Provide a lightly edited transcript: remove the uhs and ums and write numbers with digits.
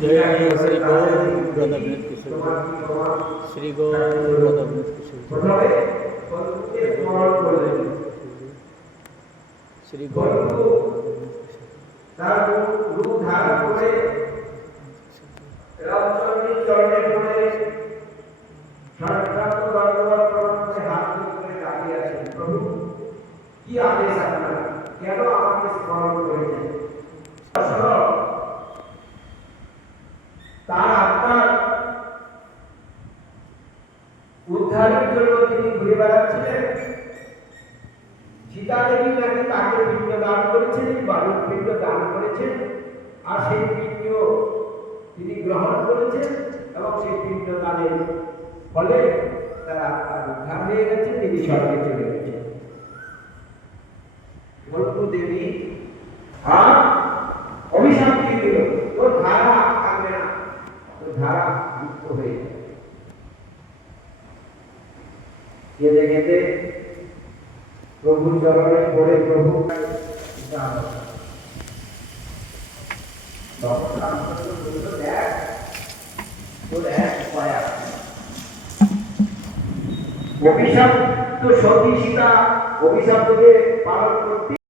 जय श्री गौर गोदावरी किशोर श्री गौर गोदावरी किशोर श्री गौर তার রূপ ধারণ করে রামচন্দ্রের চরণে পড়ে সাষ্টাঙ্গ দণ্ডবত প্রণাম করে হাত করে দাঁড়িয়ে আছেন। প্রভু, কি আদেশ আপনার? কেন আমাকে স্মরণ করেছেন? তার আত্মার উদ্ধারের জন্য তিনি ঘুরে বেড়াচ্ছিলেন। সীতা দেবী নাকি তাকে পিণ্ড দান করেছেন, বালুর পিণ্ড দান করেছেন, আর সেই পিণ্ড তিনি গ্রহণ করেছেন এবং সেই পিণ্ড দানের ফলে তার আত্মার উদ্ধার হয়ে গেছে, তিনি স্বর্গে চলে গেছেন। বলবো দেবী আর অভিশাপ দিয়ে দিল, তোর ধারা থাকবে না, তোর ধারা মুক্ত হয়ে যাবে। কেঁদে কেঁদে প্রভুর চরণে পড়ে প্রভু অভিশাপ তো সতী সীতা অভিশাপ থেকে পালন করতে